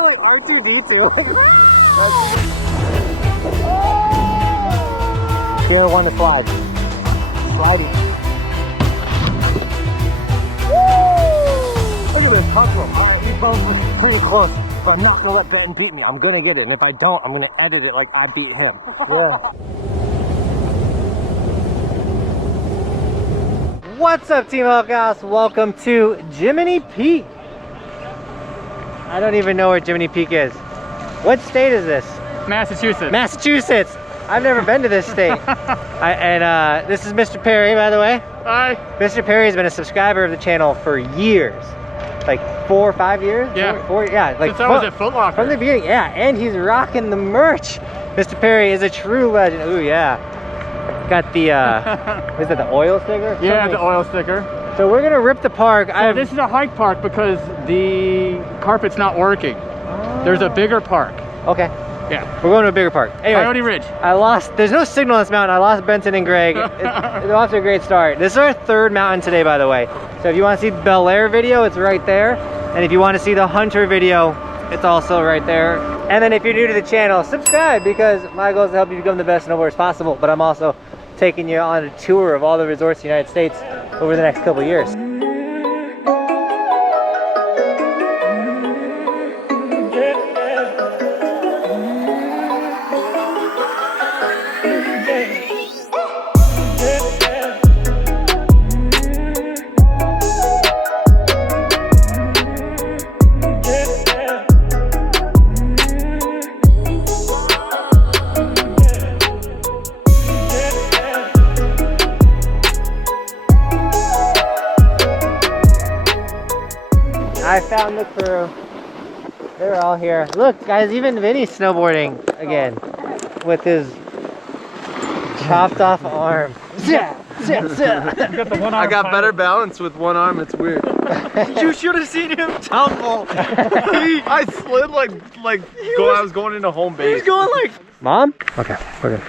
R2-D2. You're the one to slide. Sliding. Look at this hustle. These bones are pretty close. But I'm not gonna let Benton beat me. I'm gonna get it. And if I don't, I'm gonna edit it like I beat him. Yeah. What's up, Team Buckhouse? Welcome to Jiminy Peak. I don't even know where Jiminy Peak is. What state is this? Massachusetts. Massachusetts. I've never been to this state. This is Mr. Perry, by the way. Hi. Mr. Perry has been a subscriber of the channel for years. Like 4 or 5 years? Yeah. Four, yeah. Like since I was at Foot Locker. From the beginning, yeah. And he's rocking the merch. Mr. Perry is a true legend. Ooh, yeah. Got the, is that the oil sticker? Yeah, the oil sticker. So we're gonna rip the park. So this is a hike park because the carpet's not working. Oh. There's a bigger park. Okay. Yeah. We're going to a bigger park. Anyway, Coyote Ridge. There's no signal on this mountain. I lost Benton and Greg. It's off to a great start. This is our third mountain today, by the way. So if you want to see the Bel Air video, it's right there. And if you want to see the Hunter video, it's also right there. And then if you're new to the channel, subscribe, because my goal is to help you become the best snowboarders possible. But I'm also taking you on a tour of all the resorts in the United States over the next couple of years. I found the crew. They're all here. Look, guys, even Vinny's snowboarding again with his chopped off arm. I got better balance with one arm. It's weird. You should have seen him tumble. I slid like I was going into home base. He was going like, Mom? Okay, we're good.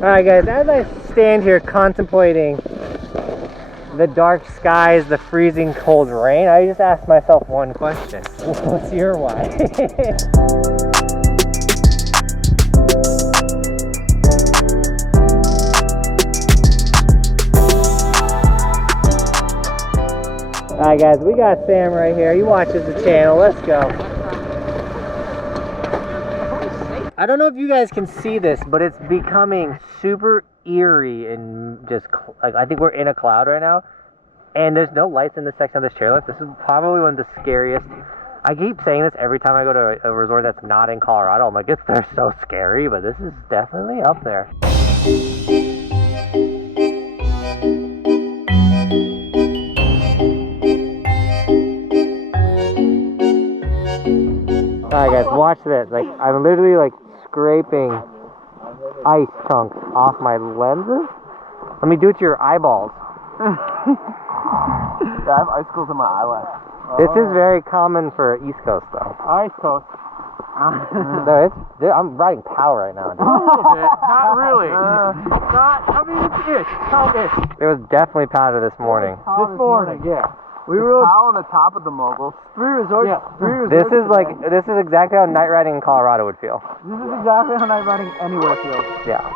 Alright guys, as I stand here contemplating the dark skies, the freezing cold rain, I just asked myself one question. What's your why? Alright guys, we got Sam right here. He watches the channel. Let's go. I don't know if you guys can see this, but it's becoming super eerie and just like, I think we're in a cloud right now, and there's no lights in this section of this chairlift. This is probably one of the scariest. I keep saying this every time I go to a resort that's not in Colorado. I'm like, they're so scary, but this is definitely up there. Alright guys, watch this. Like, I'm literally like scraping ice chunks off my lenses. Let me do it to your eyeballs. Yeah, I have icicles in my eyelash. This is very common for East Coast though. Ice Coast. No, I'm riding power right now. A little bit. Not really. I mean, it's ish. How ish? It was definitely powder this morning. This morning, yeah. We rode on the top of the mogul. Three resorts. This is exactly how night riding in Colorado would feel. This is exactly how night riding anywhere feels. Yeah.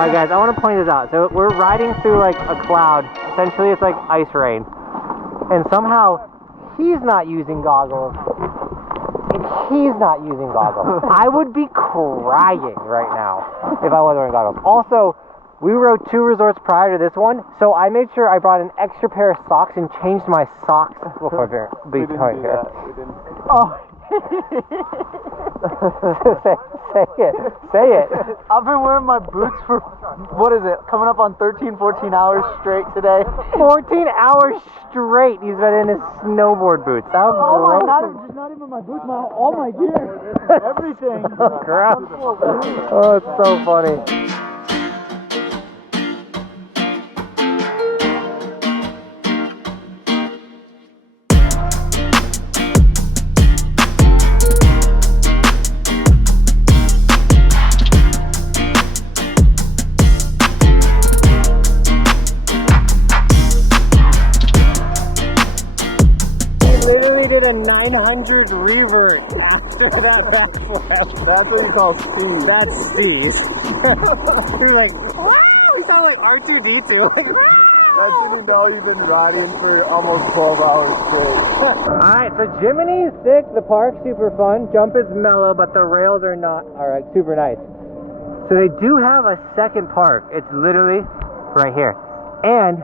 Alright guys, I want to point this out. So we're riding through like a cloud. Essentially it's like ice rain. And somehow he's not using goggles. And he's not using goggles. I would be crying right now if I wasn't wearing goggles. Also, we rode 2 resorts prior to this one, so I made sure I brought an extra pair of socks and changed my socks before being here. We didn't. Oh. say it. I've been wearing my boots for, what is it, coming up on 13, 14 hours straight today. 14 hours straight he's been in his snowboard boots. How gross. Not even my boots, all my gear. Everything. Oh, crap. Oh, it's so funny. Did a 900 revert after that backflip. That's what you call speed. That's speed. You're like, you sound like R2-D2. That's when you know you've been riding for almost 12 hours straight. Alright, so Jiminy's sick, the park's super fun, jump is mellow, but the rails are not, alright, super nice. So they do have a second park. It's literally right here. And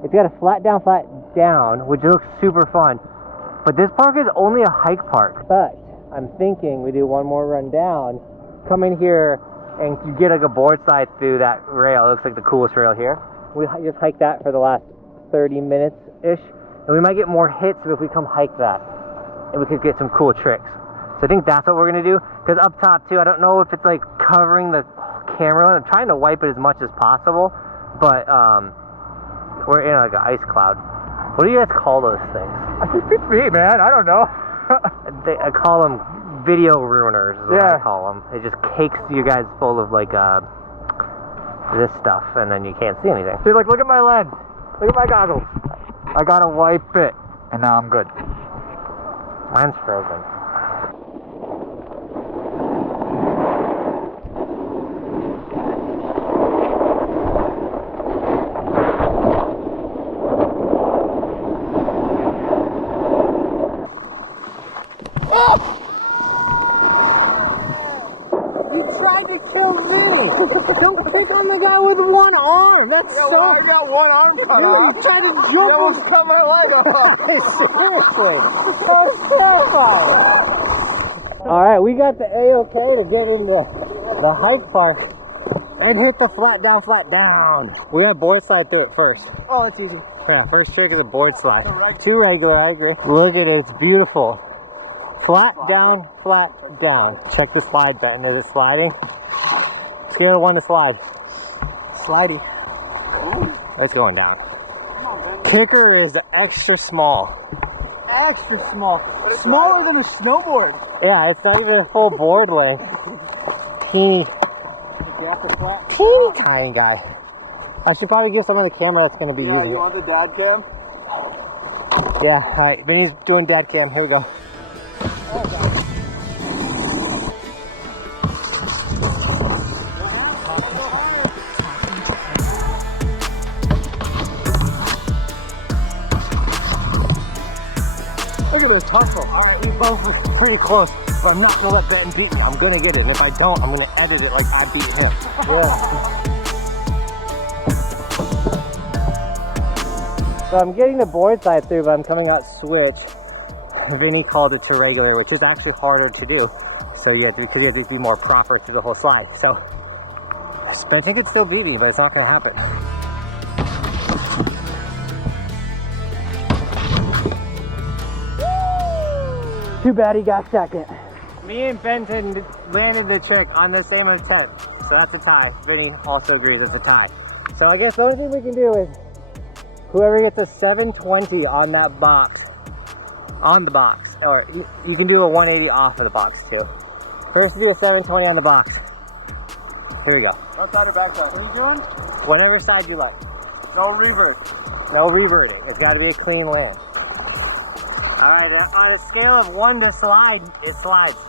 it's got a flat down, which looks super fun. But this park is only a hike park. But I'm thinking we do one more run down, come in here, and you get like a board slide through that rail. It looks like the coolest rail here. We just hiked that for the last 30 minutes-ish, and we might get more hits if we come hike that. And we could get some cool tricks. So I think that's what we're gonna do. Because up top too, I don't know if it's like covering the camera. I'm trying to wipe it as much as possible, but we're in like an ice cloud. What do you guys call those things? I think it's me, man. I don't know. I call them video ruiners is what I call them. It just cakes you guys full of like this stuff, and then you can't see anything. See, like, look at my lens. Look at my goggles. I gotta wipe it, and now I'm good. Mine's frozen. Don't pick on the guy with one arm. That's I got one arm cut off. You tried to You jump. almost cut my leg off. Seriously, that's terrifying. All right, we got the A-OK to get into the hike park and hit the flat down. We're gonna board slide through it first. Oh, it's easy. Yeah, first trick is a board slide. Too regular, I agree. Look at it, it's beautiful. Flat down. Check the slide, Benton. Is it sliding? Scale of 1 to slide. Slidey. It's going down. Kicker is extra small. Extra small. Smaller than a snowboard. Yeah, it's not even a full board length. Teeny tiny guy. I should probably give some of the camera that's going to be using You it. want the dad cam? Yeah, alright. Vinny's doing dad cam. Here we go. Look at this hustle. Alright, we both was pretty close, but I'm not gonna let Benton beat me. I'm gonna get it. And if I don't, I'm gonna edit it like I beat him. Yeah. So I'm getting the board side through, but I'm coming out switch. Vinny called it to regular, which is actually harder to do. So you have to be more proper through the whole slide. So I think it still beat me, but it's not gonna happen. Too bad he got second. Me and Benton landed the trick on the same attempt, so that's a tie. Vinny also agrees it's a tie. So I guess the only thing we can do is whoever gets a 720 on that box, on the box, or you can do a 180 off of the box too. First do a 720 on the box. Here we go. What side or back side? What are you doing? Whatever side you like. No revert. No reverting. It's got to be a clean land. Alright, on a scale of 1 to slide, it slides.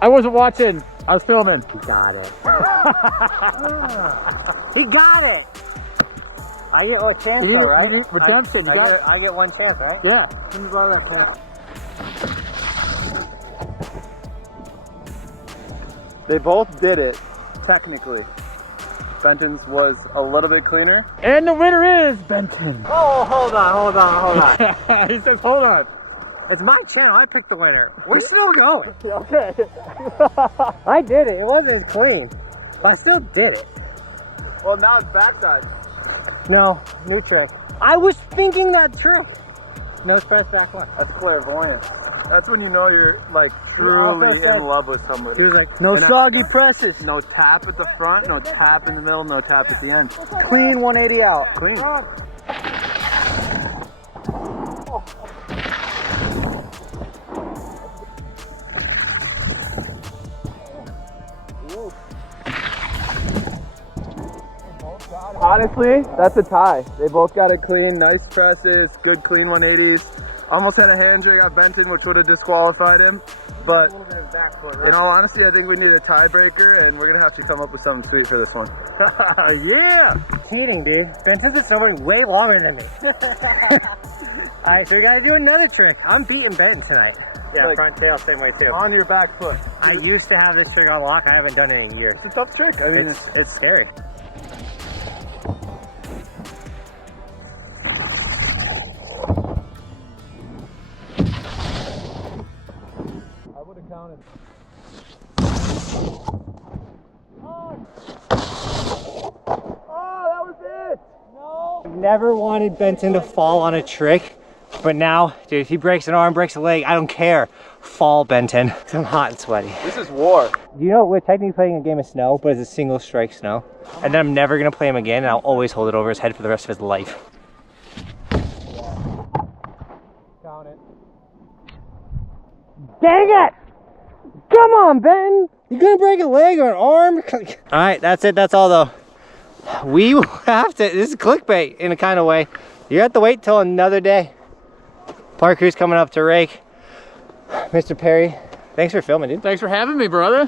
I wasn't watching. I was filming. He got it. He got it. I get one chance though, right? Redemption. I get one chance, right? Yeah. Let me borrow that chance. They both did it, technically. Benton's was a little bit cleaner. And the winner is Benton. Oh, hold on. He says, hold on. It's my channel. I picked the winner. We're still going. Okay. I did it. It wasn't as clean, but I still did it. Well, now it's backside. No, new trick. I was thinking that trick. No press back one. That's clairvoyance. That's when you know you're like truly in love with somebody. He was like, no soggy presses. No tap at the front, no tap in the middle, no tap at the end. Clean 180 out. Clean. Honestly, that's a tie. They both got it clean, nice presses, good clean 180s. Almost had a hand drag at Benton, which would have disqualified him. But in all honesty, I think we need a tiebreaker, and we're gonna have to come up with something sweet for this one. Yeah! Cheating, dude. Benton's been snowboarding way longer than me. Alright, so we gotta do another trick. I'm beating Benton tonight. Yeah, like, front tail, same way too. On your back foot. I used to have this trick on lock. I haven't done it in years. It's a tough trick. I mean, it's scary. counted. Oh, that was it! No! I've never wanted Benton to fall on a trick, but now, dude, if he breaks an arm, breaks a leg, I don't care. Fall, Benton. I'm hot and sweaty. This is war. You know, we're technically playing a game of snow, but it's a single strike snow. And then I'm never gonna play him again, and I'll always hold it over his head for the rest of his life. Count it. Dang it! Come on, Ben! You gonna break a leg or an arm? All right, that's it. That's all, though. We will have to. This is clickbait in a kind of way. You have to wait till another day. Park crew's coming up to rake. Mr. Perry, thanks for filming, dude. Thanks for having me, brother.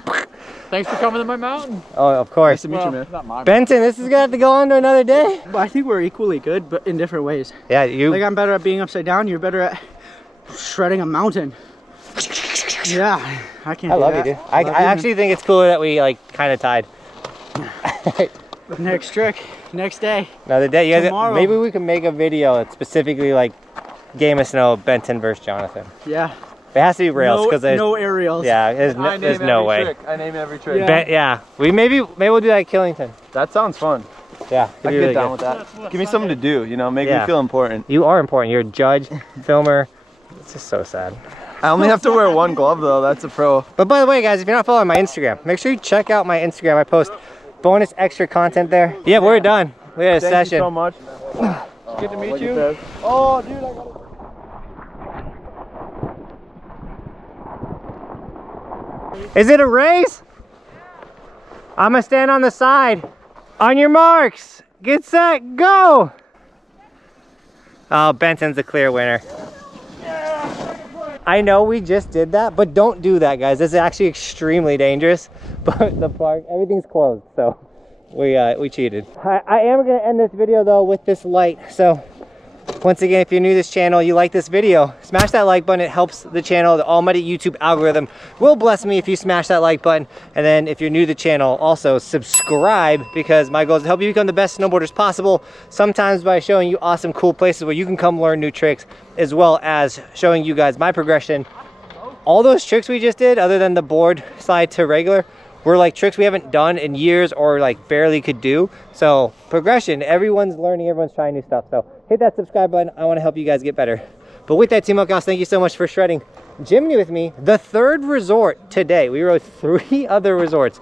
Thanks for coming to my mountain. Oh, of course. Nice to meet you, man. Not mine. Benton, this is gonna have to go on to another day. But I think we're equally good, but in different ways. Yeah, you. Like, I'm better at being upside down. You're better at shredding a mountain. Yeah, I can't. I do love that. you, dude. I actually think it's cooler that we like kind of tied. Next trick, next day. Another day. You guys, Tomorrow. maybe we can make a video that's specifically like Game of Snow, Benton versus Johnathan. Yeah. It has to be rails because there's no aerials. Yeah, there's no way. Trick. I name every trick. Yeah. Yeah, maybe we'll do that at Killington. That sounds fun. Yeah, I can get down with that. Give me something to do, you know, make me feel important. You are important. You're a judge, filmer. It's just so sad. I only have to wear one glove though, that's a pro. But by the way, guys, if you're not following my Instagram, make sure you check out my Instagram. I post bonus extra content there. Yeah, we're done. We had a Thank session. you so much. Good to meet you. Oh, dude, I got it. Is it a race? I'm gonna stand on the side. On your marks, get set, go! Oh, Benton's the clear winner. I know we just did that, but don't do that, guys. This is actually extremely dangerous. But the park, everything's closed, so we cheated. I am gonna end this video though with this light. So once again, if you're new to this channel, you like this video, smash that like button. It helps the channel. The almighty YouTube algorithm will bless me if you smash that like button. And then if you're new to the channel, also subscribe, because my goal is to help you become the best snowboarders possible, sometimes by showing you awesome, cool places where you can come learn new tricks, as well as showing you guys my progression. All those tricks we just did, other than the board slide to regular, were like tricks we haven't done in years or like barely could do. So progression, everyone's learning, everyone's trying new stuff. So hit that subscribe button. I want to help you guys get better. But with that, Team Buckhouse, thank you so much for shredding Jiminy with me. The third resort today. We rode 3 other resorts: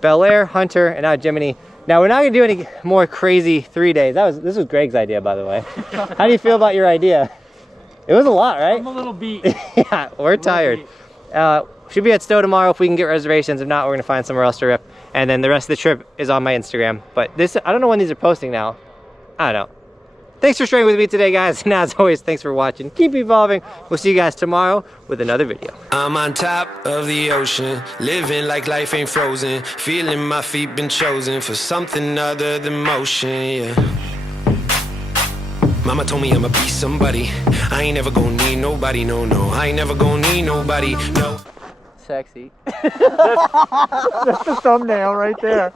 Bel Air, Hunter, and now Jiminy. Now we're not gonna do any more crazy 3 days. This was Greg's idea, by the way. How do you feel about your idea? It was a lot, right? I'm a little beat. Yeah, we're tired. Should be at Stowe tomorrow if we can get reservations. If not, we're gonna find somewhere else to rip. And then the rest of the trip is on my Instagram. But this, I don't know when these are posting now. I don't know. Thanks for sharing with me today, guys. And as always, thanks for watching. Keep evolving. We'll see you guys tomorrow with another video. I'm on top of the ocean, living like life ain't frozen, feeling my feet been chosen for something other than motion, yeah. Mama told me I'ma be somebody. I ain't never gonna need nobody, no, no. I ain't never gonna need nobody, no. Sexy. That's the thumbnail right there.